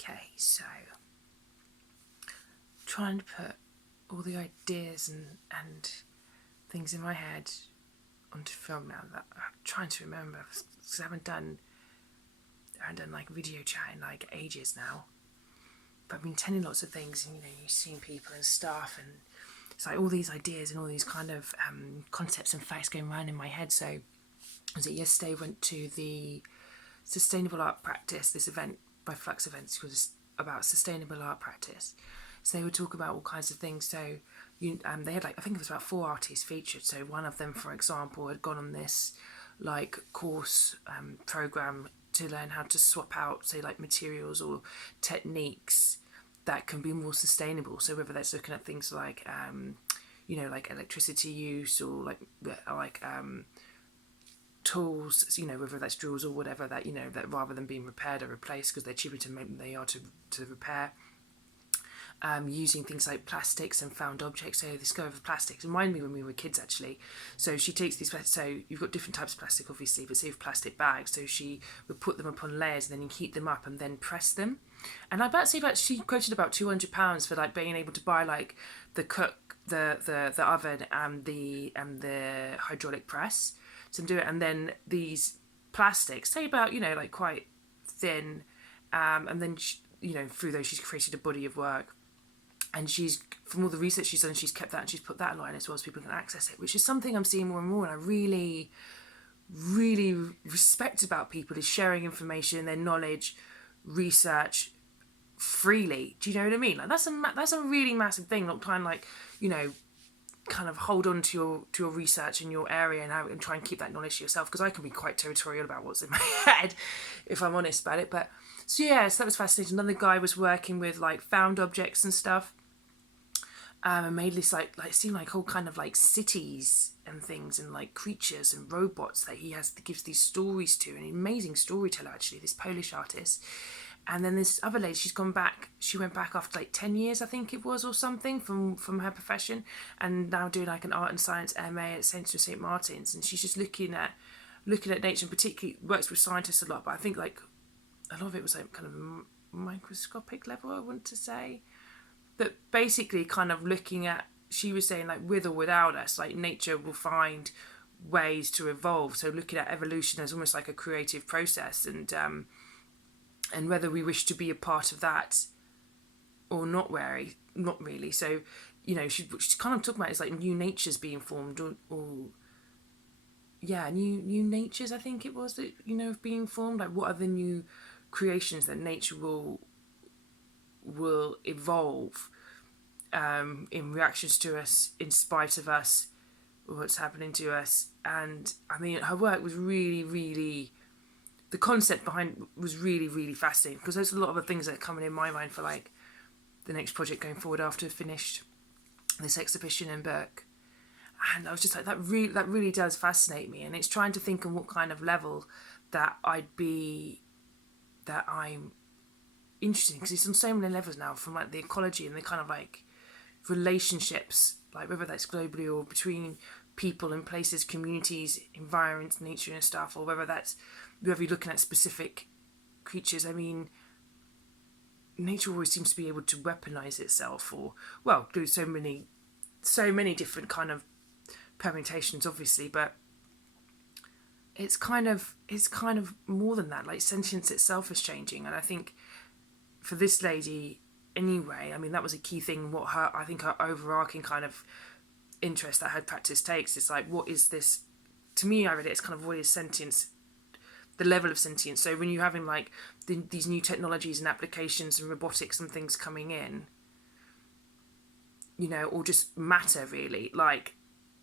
Okay, so trying to put all the ideas and things in my head onto film now that I'm trying to remember, because I haven't done like video chat in like ages now. But I've been telling lots of things, and you've seen people and stuff, and it's like all these ideas and all these kind of concepts and facts going around in my head. So was it yesterday? Went to the Sustainable Art Practice, this event by Flux Events, was about sustainable art practice. So they would talk about all kinds of things. So they had I think it was about 4 artists featured. So one of them, for example, had gone on this course program to learn how to swap out, say, materials or techniques that can be more sustainable. So whether that's looking at things like electricity use, or tools, whether that's drills or whatever, that rather than being repaired or replaced because they're cheaper to make than they are to repair. Using things like plastics and found objects. So this go over plastics reminded me when we were kids, actually. So she takes these, so you've got different types of plastic, obviously, but say with plastic bags, so she would put them upon layers and then you heat them up and then press them. And she quoted about £200 for being able to buy the oven and the hydraulic press to do it. And then these plastics, say about quite thin, and then through those she's created a body of work. And she's, from all the research she's done, she's kept that and she's put that online as well so people can access it, which is something I'm seeing more and more, and I really, really respect about people, is sharing information, their knowledge, research freely. Do you know what I mean? That's a really massive thing. Not trying kind of hold on to your research in your area and try and keep that knowledge to yourself, because I can be quite territorial about what's in my head if I'm honest about it. But so that was fascinating. Another guy was working with found objects and stuff, and made this seem like whole kind of cities and things and creatures and robots that gives these stories to. An amazing storyteller, actually, this Polish artist. And then this other lady, she went back after 10 years, I think it was, or something, from her profession, and now doing an art and science MA at St Martin's. And she's just looking at nature, and particularly works with scientists a lot, but I think a lot of it was kind of microscopic level, I want to say. But basically kind of looking at, she was saying with or without us, nature will find ways to evolve. So looking at evolution as almost like a creative process, and whether we wish to be a part of that or not really. So, she's kind of talking about it's new natures being formed, or new natures, I think it was, that, being formed. What are the new creations that nature will evolve in reactions to us, in spite of us, what's happening to us. And I mean, her work was really, really, the concept behind was really, really fascinating, because there's a lot of the things that are coming in my mind for the next project going forward after I've finished this exhibition and book. And I was just that really does fascinate me, and it's trying to think on what kind of level that I'm interested in, because it's on so many levels now, from the ecology and the kind of relationships, whether that's globally or between people and places, communities, environments, nature and stuff, or whether you're looking at specific creatures. I mean, nature always seems to be able to weaponize itself, or do so many different kind of permutations, obviously, but it's kind of more than that. Sentience itself is changing, and I think for this lady anyway, I mean, that was a key thing. I think her overarching kind of interest that her practice takes is what is this? To me, I read it as kind of, what is sentience, the level of sentience. So when you're having these new technologies and applications and robotics and things coming in, or just matter really,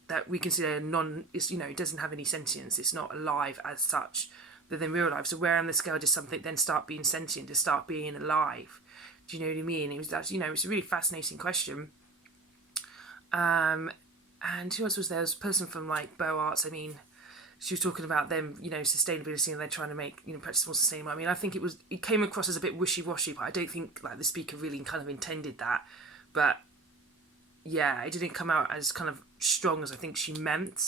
that we consider it doesn't have any sentience, it's not alive as such, but then real life. So where on the scale does something then start being sentient, to start being alive? Do you know what I mean? It's a really fascinating question. And who else was there? There was a person from Bow Arts. I mean, she was talking about them, sustainability, and they're trying to make, practice more sustainable. I mean, I think it came across as a bit wishy-washy, but I don't think the speaker really kind of intended that. But yeah, it didn't come out as kind of strong as I think she meant.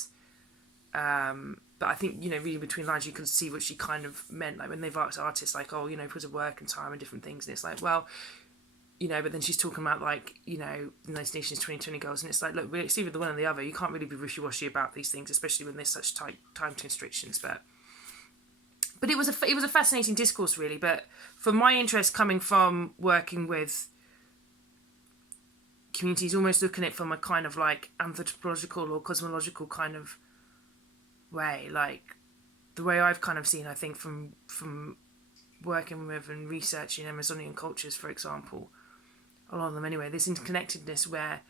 But I think, reading between lines, you can see what she kind of meant. Like when they've asked artists, like, oh, because of work and time and different things. And it's like, well, but then she's talking about, like, United Nations 2020 goals. And it's like, look, it's either the one or the other. You can't really be wishy-washy about these things, especially when there's such tight time constrictions. But it was a fascinating discourse, really. But for my interest coming from working with communities, almost looking at it from a kind of like anthropological or cosmological kind of way, like the way I've kind of seen, I think, from working with and researching Amazonian cultures, for example, a lot of them anyway, this interconnectedness where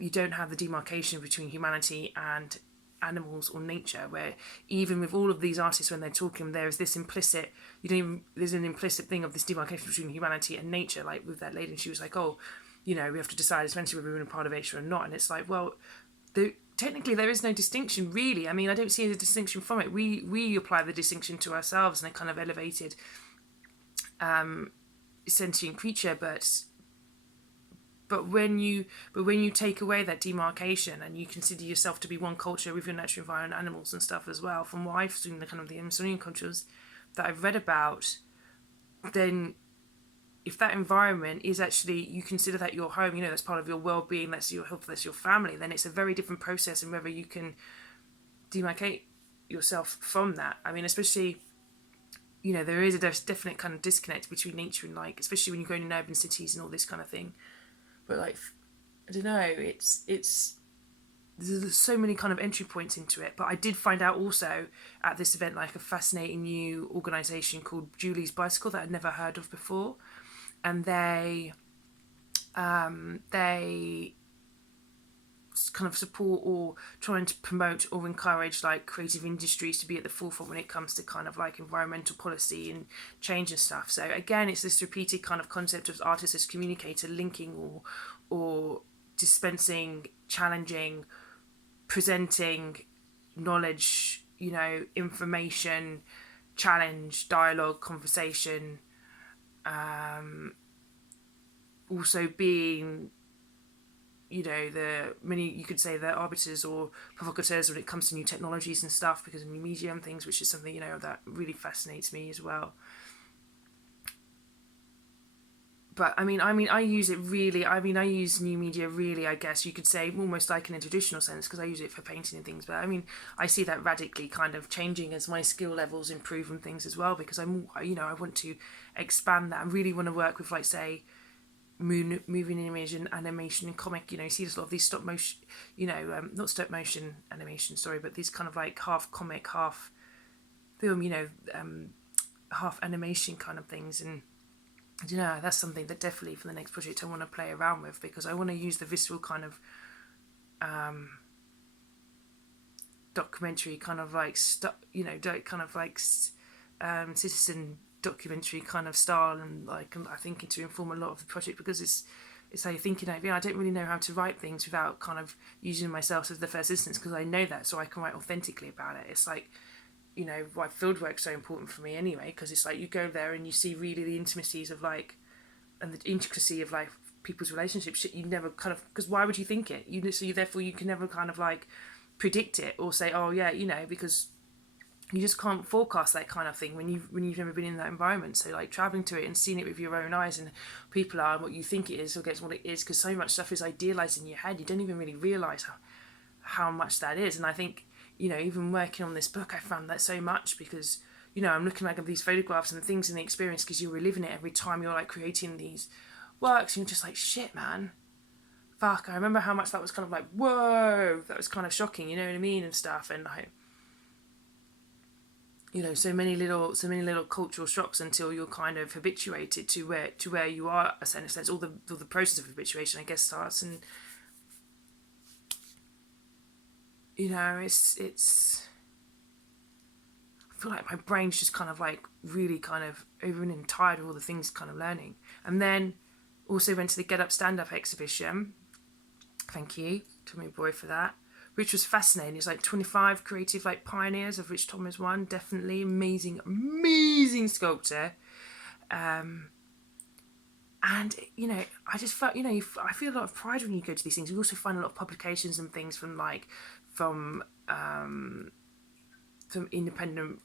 you don't have the demarcation between humanity and animals or nature, where even with all of these artists, when they're talking, there's this implicit, there's an implicit thing of this demarcation between humanity and nature. Like with that lady, and she was like, oh, we have to decide eventually whether we're in a part of nature or not. And it's like, well, technically there is no distinction, really. I mean, I don't see a distinction from it. We apply the distinction to ourselves in a kind of elevated sentient creature, but when you take away that demarcation and you consider yourself to be one culture with your natural environment, animals and stuff as well, from what I've seen, the kind of the Amazonian cultures that I've read about, then if that environment is actually, you consider that your home, that's part of your well-being, that's your health, that's your family, then it's a very different process in whether you can demarcate yourself from that. I mean, especially, there is a definite kind of disconnect between nature and, like, especially when you're going in urban cities and all this kind of thing. But, like, I don't know, there's so many kind of entry points into it. But I did find out also at this event, like, a fascinating new organisation called Julie's Bicycle that I'd never heard of before. And they kind of support or trying to promote or encourage, like, creative industries to be at the forefront when it comes to kind of like environmental policy and change and stuff. So again, it's this repeated kind of concept of artist as communicator, linking or dispensing, challenging, presenting knowledge, information, challenge, dialogue, conversation, also being, you could say the arbiters or provocateurs when it comes to new technologies and stuff, because of new media and things, which is something, that really fascinates me as well. But I use it really, I use new media really, I guess you could say, almost like in a traditional sense, because I use it for painting and things. But I see that radically kind of changing as my skill levels improve and things as well, because I want to expand that. I really want to work with, like, say, moving image and animation and comic. You see there's a lot of these stop motion, not stop motion animation, sorry, but these kind of like half comic, half film, half animation kind of things. And I don't know, that's something that definitely for the next project I want to play around with, because I want to use the visceral kind of documentary kind of like citizen documentary kind of style, and like I think to inform a lot of the project, because it's how you're thinking of, I don't really know how to write things without kind of using myself as the first instance, because I know that, so I can write authentically about it. It's like, why field work's so important for me anyway, because it's like you go there and you see really the intimacies of, like, and the intricacy of, like, people's relationships, shit you never kind of, because why would you think it? Therefore you can never kind of like predict it or say, oh yeah, because you just can't forecast that kind of thing when you've never been in that environment. So, like, traveling to it and seeing it with your own eyes, and people are what you think it is against what it is, because so much stuff is idealised in your head, you don't even really realise how much that is. And I think, even working on this book, I found that so much, because, I'm looking like at these photographs and the things in the experience, because you're reliving it every time you're, like, creating these works, and you're just like, shit, man. Fuck, I remember how much that was kind of like, whoa, that was kind of shocking, you know what I mean, and stuff. And, like, so many little cultural shocks until you're kind of habituated to where you are, in a sense. All the process of habituation, I guess, starts. And it's I feel like my brain's just kind of like really kind of over and tired of all the things kind of learning. And then also went to the Get Up Stand Up exhibition. Thank you to my boy for that, which was fascinating. It's like 25 creative, like, pioneers, of which Tom is one. Definitely amazing sculptor. And, I just felt, I feel a lot of pride when you go to these things. You also find a lot of publications and things from from independent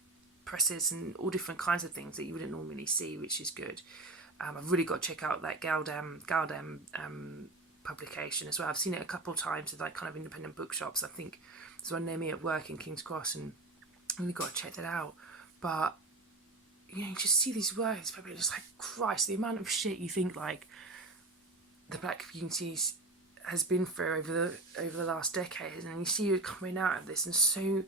presses and all different kinds of things that you wouldn't normally see, which is good. I've really got to check out that Galdem publication as well. I've seen it a couple of times at like kind of independent bookshops. I think there's one near me at work in King's Cross, and I really got to check that out. But you just see these words, probably just like, Christ, the amount of shit you think like the black communities has been through over the last decade, and you see you coming out of this, and so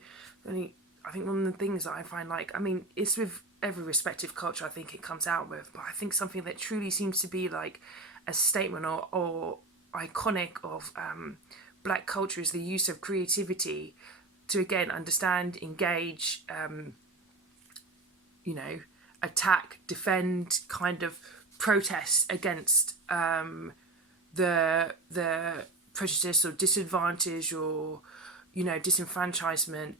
many. I think one of the things that I find, like, I mean, it's with every respective culture I think it comes out with, but I think something that truly seems to be like a statement or iconic of black culture is the use of creativity to, again, understand, engage, attack, defend, kind of protest against the prejudice or disadvantage or, disenfranchisement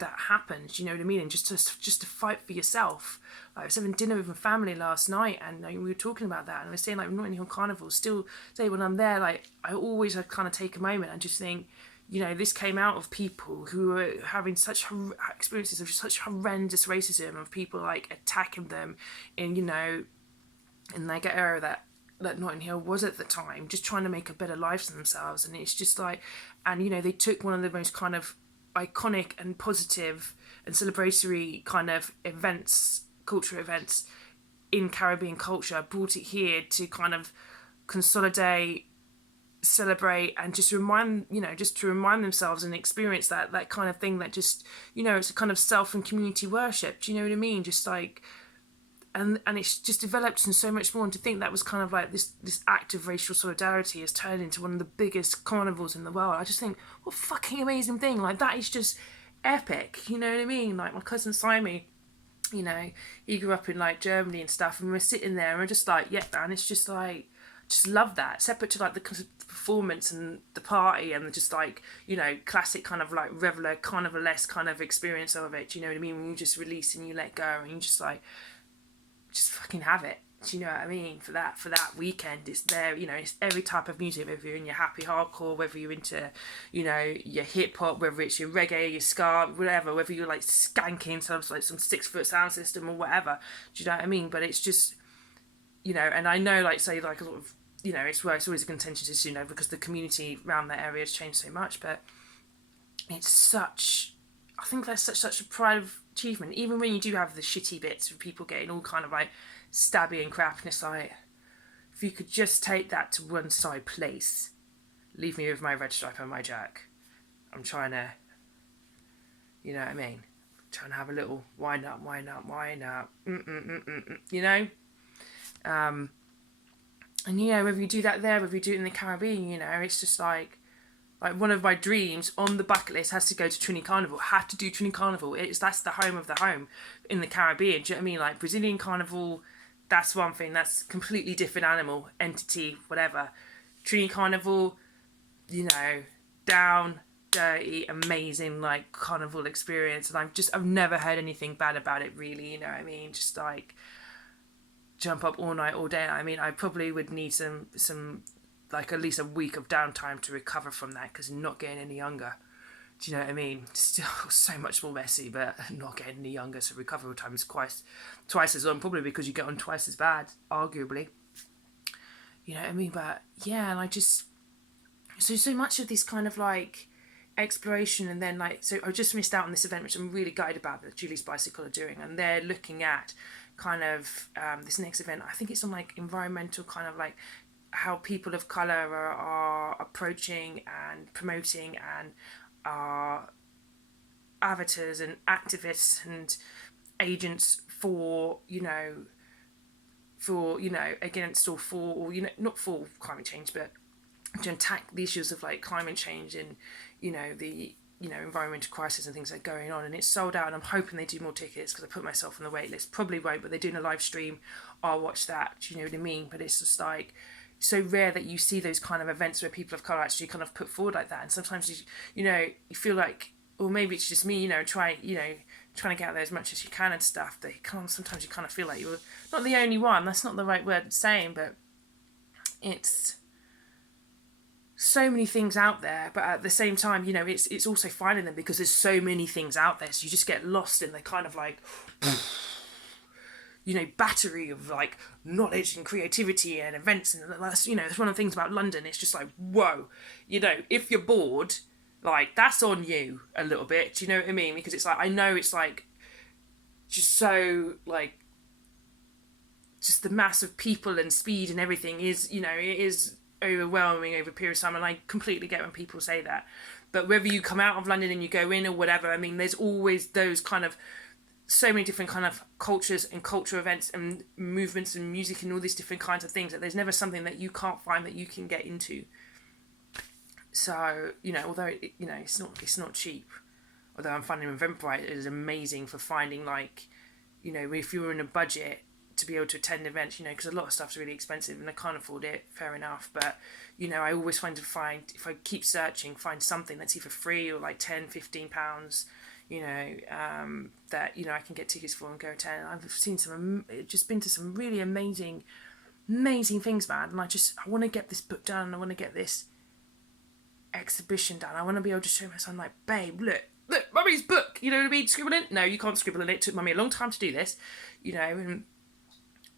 that happens, you know what I mean? And just to fight for yourself. Like, I was having dinner with my family last night, and we were talking about that, and I was saying, like, Notting Hill Carnival, still say when I'm there, like, I always kind of take a moment and just think, this came out of people who were having such experiences of such horrendous racism, of people like attacking them in like an area that Notting Hill was at the time, just trying to make a better life for themselves. And it's just like, and they took one of the most kind of iconic and positive and celebratory kind of events, cultural events in Caribbean culture, brought it here to kind of consolidate, celebrate, and just remind themselves and experience that kind of thing that just, it's a kind of self and community worship. Do you know what I mean? Just like, and it's just developed in so much more. And to think that was kind of like this act of racial solidarity has turned into one of the biggest carnivals in the world. I just think, what a fucking amazing thing. Like, that is just epic. You know what I mean? Like, my cousin Simon, he grew up in like Germany and stuff, and we're sitting there and we're just like, yeah, man, it's just like, just love that. Separate to like the performance and the party and just like, classic kind of like reveler, carnivalesque kind of experience of it. Do you know what I mean? When you just release and you let go and you just like, just fucking have it. Do you know what I mean? For that weekend, it's there. It's every type of music, whether you're in your happy hardcore, whether you're into, your hip hop, whether it's your reggae, your ska, whatever, whether you're like skanking some 6-foot sound system or whatever. Do you know what I mean? But it's just, and I know, like, say, like a lot of, it's always a contentious issue, because the community around that area has changed so much. But it's such, I think that's such a pride of achievement, even when you do have the shitty bits of people getting all kind of like stabby and crap, and it's like, if you could just take that to one side, please leave me with my red stripe and my jack. I'm trying to, you know what I mean, trying to have a little wind up, and whether you do that there, whether you do it in the Caribbean, it's just like one of my dreams on the bucket list has to go to Trinity Carnival. Have to do Trinity Carnival. That's the home of the home in the Caribbean. Do you know what I mean? Like, Brazilian Carnival, that's one thing. That's completely different animal, entity, whatever. Trinity Carnival, down, dirty, amazing, like, carnival experience. And I've never heard anything bad about it, really. You know what I mean? Just like, jump up all night, all day. I mean, I probably would need some like at least a week of downtime to recover from that, because I'm not getting any younger. Do you know what I mean? Still so much more messy, but not getting any younger, so recovery time is twice as long, probably because you get on twice as bad, arguably. You know what I mean? But yeah, and I just, so much of this kind of like exploration, and then like, so I just missed out on this event, which I'm really gutted about, that Julie's Bicycle are doing, and they're looking at kind of this next event. I think it's on like environmental kind of like how people of colour are approaching and promoting and are avatars and activists and agents for against or for, or not for climate change, but to attack the issues of like climate change and the environmental crisis and things that are going on. And it's sold out, and I'm hoping they do more tickets, because I put myself on the wait list. Probably won't, but they're doing a live stream. I'll watch that. Do you know what I mean? But it's just like so rare that you see those kind of events where people of colour actually kind of put forward like that. And sometimes you feel like, or maybe it's just me, trying to get out there as much as you can and stuff. But sometimes you kind of feel like you're not the only one. That's not the right word saying, but it's so many things out there, but at the same time, you know, it's also finding them because there's so many things out there, so you just get lost in the kind of like, you know, battery of like knowledge and creativity and events. And that's, you know, that's one of the things about London. It's just like, whoa, you know, if you're bored, like, that's on you a little bit. Do you know what I mean? Because it's like, I know it's like just so like, just the mass of people and speed and everything is, you know, it is overwhelming over a period of time, and I completely get when people say that. But whether you come out of London and you go in or whatever, I mean, there's always those kind of so many different kind of cultures and cultural events and movements and music and all these different kinds of things, that there's never something that you can't find that you can get into. So, you know, although it, you know, it's not cheap, although I'm finding Eventbrite is amazing for finding, like, you know, if you're in a budget to be able to attend events, you know, because a lot of stuff's really expensive and I can't afford it, fair enough, but, you know, I always if I keep searching, find something that's either free or like £10-15, you know, that, you know, I can get tickets for and go attend. I've seen just been to some really amazing things, man, and I want to get this book done, I want to get this exhibition done, I want to be able to show my son, like, babe, look, mummy's book, you know what I mean, scribble in? No, you can't scribble in it, took mummy a long time to do this, you know, and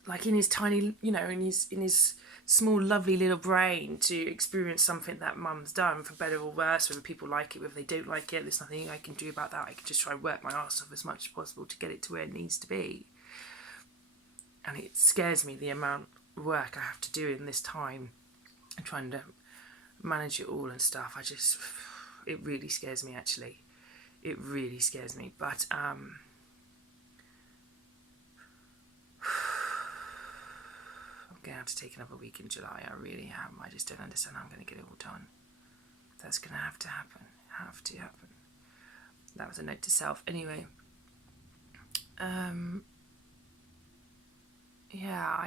like in his tiny, you know, in his small lovely little brain to experience something that mum's done, for better or worse, whether people like it, whether they don't like it, there's nothing I can do about that. I can just try and work my arse off as much as possible to get it to where it needs to be. And it scares me the amount of work I have to do in this time and trying to manage it all and stuff. It really scares me, actually. It really scares me. But I'm going to have to take another week in July. I really am. I just don't understand how I'm going to get it all done. That's going to have to happen. That was a note to self. Anyway. Yeah,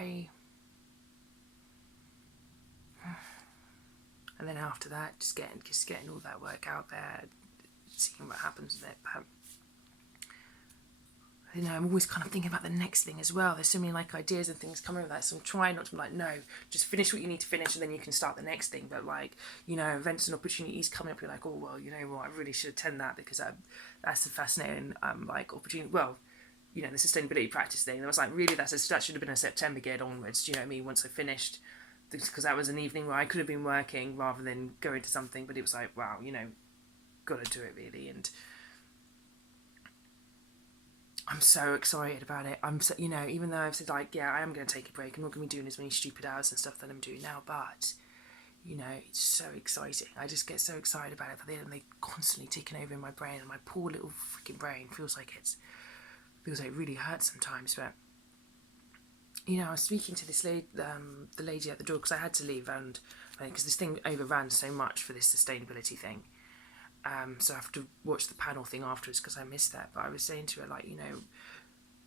and then after that, just getting all that work out there, seeing what happens with it. But, you know, I'm always kind of thinking about the next thing as well. There's so many like ideas and things coming with that, so I'm trying not to be like, no, just finish what you need to finish and then you can start the next thing. But like, you know, events and opportunities coming up, you're like, oh well, you know what, I really should attend that because that's a fascinating like opportunity. Well, you know, the sustainability practice thing, I was like, really, that should have been a September get onwards. Do you know what I mean? Once I finished, because that was an evening where I could have been working rather than going to something. But it was like, wow, you know, got to do it really. And I'm so excited about it. I'm so, you know, even though I've said like, yeah, I am going to take a break. I'm not going to be doing as many stupid hours and stuff that I'm doing now. But, you know, it's so exciting. I just get so excited about it. But then they're constantly ticking over in my brain, and my poor little freaking brain feels like it really hurts sometimes. But, you know, I was speaking to this lady, the lady at the door, because I had to leave, and because this thing overran so much for this sustainability thing. So I have to watch the panel thing afterwards because I missed that. But I was saying to her, like, you know,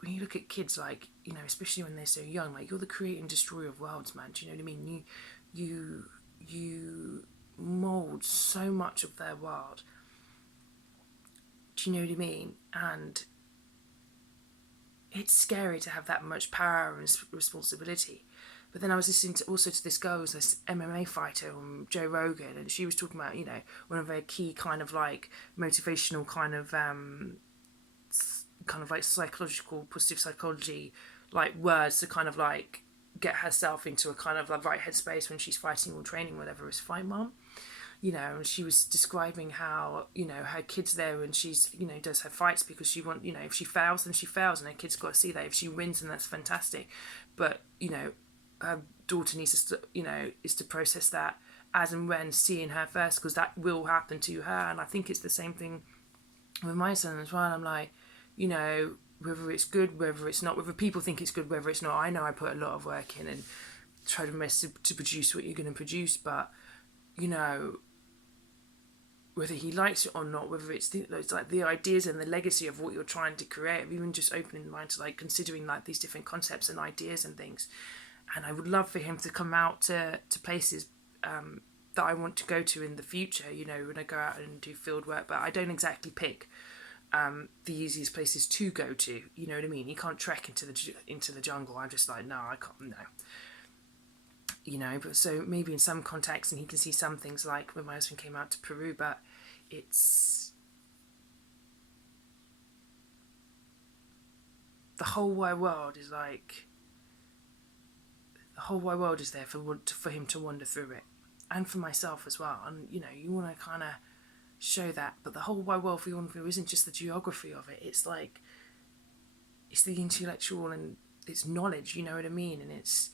when you look at kids, like, you know, especially when they're so young, like, you're the creator and destroyer of worlds, man. Do you know what I mean? You mould so much of their world. Do you know what I mean? And it's scary to have that much power and responsibility. But then I was listening to this girl who's this MMA fighter on Joe Rogan, and she was talking about, you know, one of her key kind of like motivational kind of like psychological, positive psychology, like words to kind of like get herself into a kind of like right headspace when she's fighting or training, whatever, as Fight Mom. You know, and she was describing how, you know, her kid's there and she's, you know, does her fights because she you know, if she fails, then she fails, and her kid's got to see that. If she wins, then that's fantastic. But, you know, her daughter needs to, you know, is to process that as and when seeing her first, because that will happen to her. And I think it's the same thing with my son as well. I'm like, you know, whether it's good, whether it's not, whether people think it's good, whether it's not, I know I put a lot of work in and try to produce what you're going to produce, but, you know, whether he likes it or not, whether it's like the ideas and the legacy of what you're trying to create, even just opening the mind to like considering like these different concepts and ideas and things. And I would love for him to come out to places that I want to go to in the future, you know, when I go out and do field work. But I don't exactly pick the easiest places to go to, you know what I mean? You can't trek into the jungle. I'm just like, no, I can't, no. you know, but so maybe in some contexts, and he can see some things like when my husband came out to Peru, but it's the whole wide world is like, the whole wide world is there for him to wander through it, and for myself as well. And you know, you want to kind of show that, but the whole wide world for you wander through isn't just the geography of it. It's like, it's the intellectual and it's knowledge. You know what I mean? And it's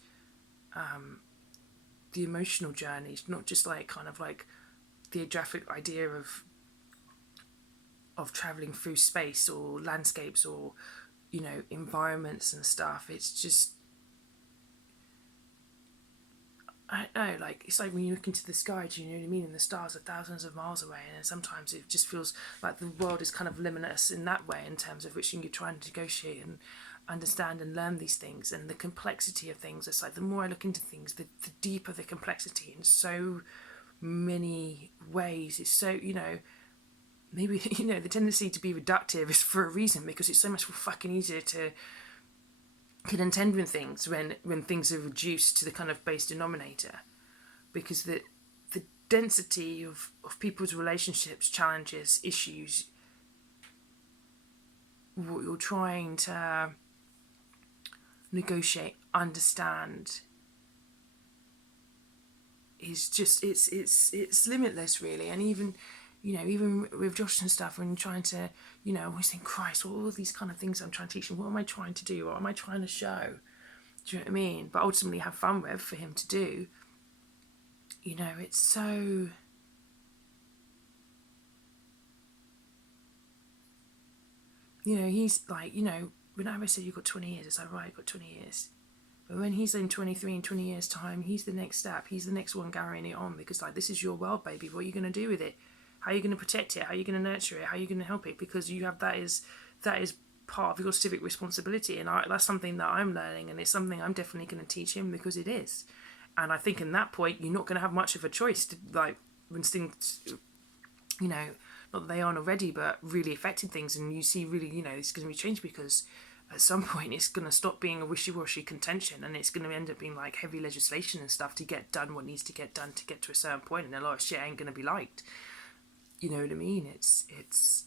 the emotional journey. It's not just like kind of like the graphic idea of traveling through space or landscapes or, you know, environments and stuff. It's just, I don't know, like, it's like when you look into the sky, do you know what I mean? And the stars are thousands of miles away, and sometimes it just feels like the world is kind of limitless in that way, in terms of which you're trying to negotiate and understand and learn these things, and the complexity of things. It's like the more I look into things, the deeper the complexity in so many ways. It's so, you know, maybe, you know, the tendency to be reductive is for a reason, because it's so much more fucking easier to contend with things when things are reduced to the kind of base denominator, because the density of people's relationships, challenges, issues, what you're trying to negotiate, understand, is just, it's limitless, really. And even, you know, even with Josh and stuff, when you're trying to, you know, I always think, Christ, what are all these kind of things I'm trying to teach him? What am I trying to do? What am I trying to show? Do you know what I mean? But ultimately have fun with, for him to do. You know, it's so... You know, he's like, you know, when I said you've got 20 years, it's like, right, I've got 20 years. But when he's in 23 and 20 years' time, he's the next step. He's the next one carrying it on, because, like, this is your world, baby. What are you going to do with it? How are you going to protect it? How are you going to nurture it? How are you going to help it? Because you have that is part of your civic responsibility, and that's something that I'm learning, and it's something I'm definitely going to teach him, because it is. And I think in that point, you're not going to have much of a choice to, like, when things, you know, not that they aren't already, but really affecting things, and you see really, you know, it's going to be changed, because at some point it's going to stop being a wishy-washy contention, and it's going to end up being like heavy legislation and stuff to get done what needs to get done to get to a certain point, and a lot of shit ain't going to be liked. You know what I mean? It's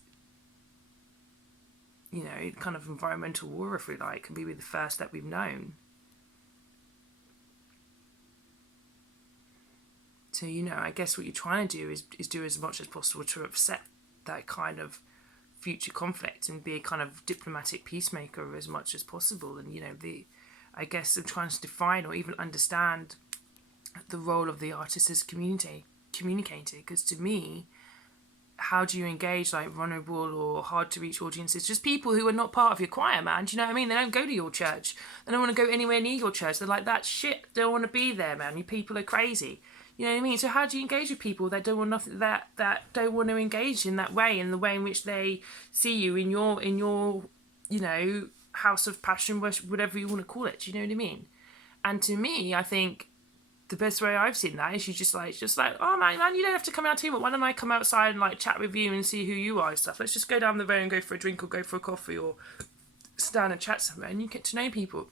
you know, kind of environmental war, if we like, can be the first that we've known. So, you know, I guess what you're trying to do is do as much as possible to upset that kind of future conflict and be a kind of diplomatic peacemaker as much as possible. And, you know, I guess I'm trying to define or even understand the role of the artist as communicator, because to me, how do you engage like vulnerable or hard to reach audiences? Just people who are not part of your choir, man. Do you know what I mean? They don't go to your church. They don't want to go anywhere near your church. They're like, that shit. They don't want to be there, man. You people are crazy. You know what I mean? So how do you engage with people that don't want nothing, that don't want to engage in that way, in the way in which they see you in your you know, house of passion, whatever you want to call it? Do you know what I mean? And to me, I think the best way I've seen that is you just like, oh man, you don't have to come out too, but why don't I come outside and like chat with you and see who you are and stuff. Let's just go down the road and go for a drink or go for a coffee or sit down and chat somewhere, and you get to know people.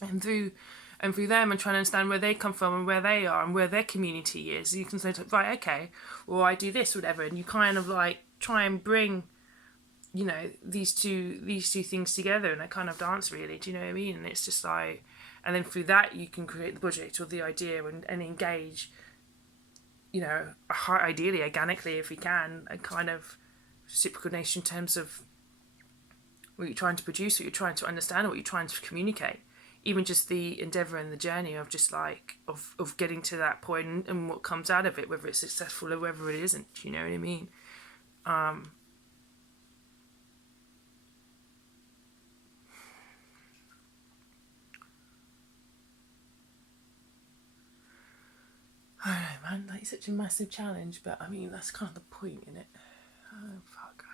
And through them and trying to understand where they come from and where they are and where their community is, you can say, right, okay, well, I do this, whatever, and you kind of like try and bring, you know, these two things together in a kind of dance, really. Do you know what I mean? And it's just like, and then through that you can create the project or the idea and engage, you know, ideally organically if we can, a kind of reciprocal nature in terms of what you're trying to produce, what you're trying to understand, what you're trying to communicate. Even just the endeavour and the journey of just like of getting to that point and what comes out of it, whether it's successful or whether it isn't. Do you know what I mean? I don't know, man. Like, it's such a massive challenge, but I mean that's kind of the point, isn't it? Oh fuck,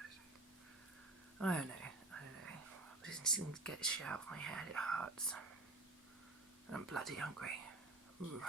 I don't know. I just seem to get shit out of my head. It hurts. I'm bloody hungry. Ooh.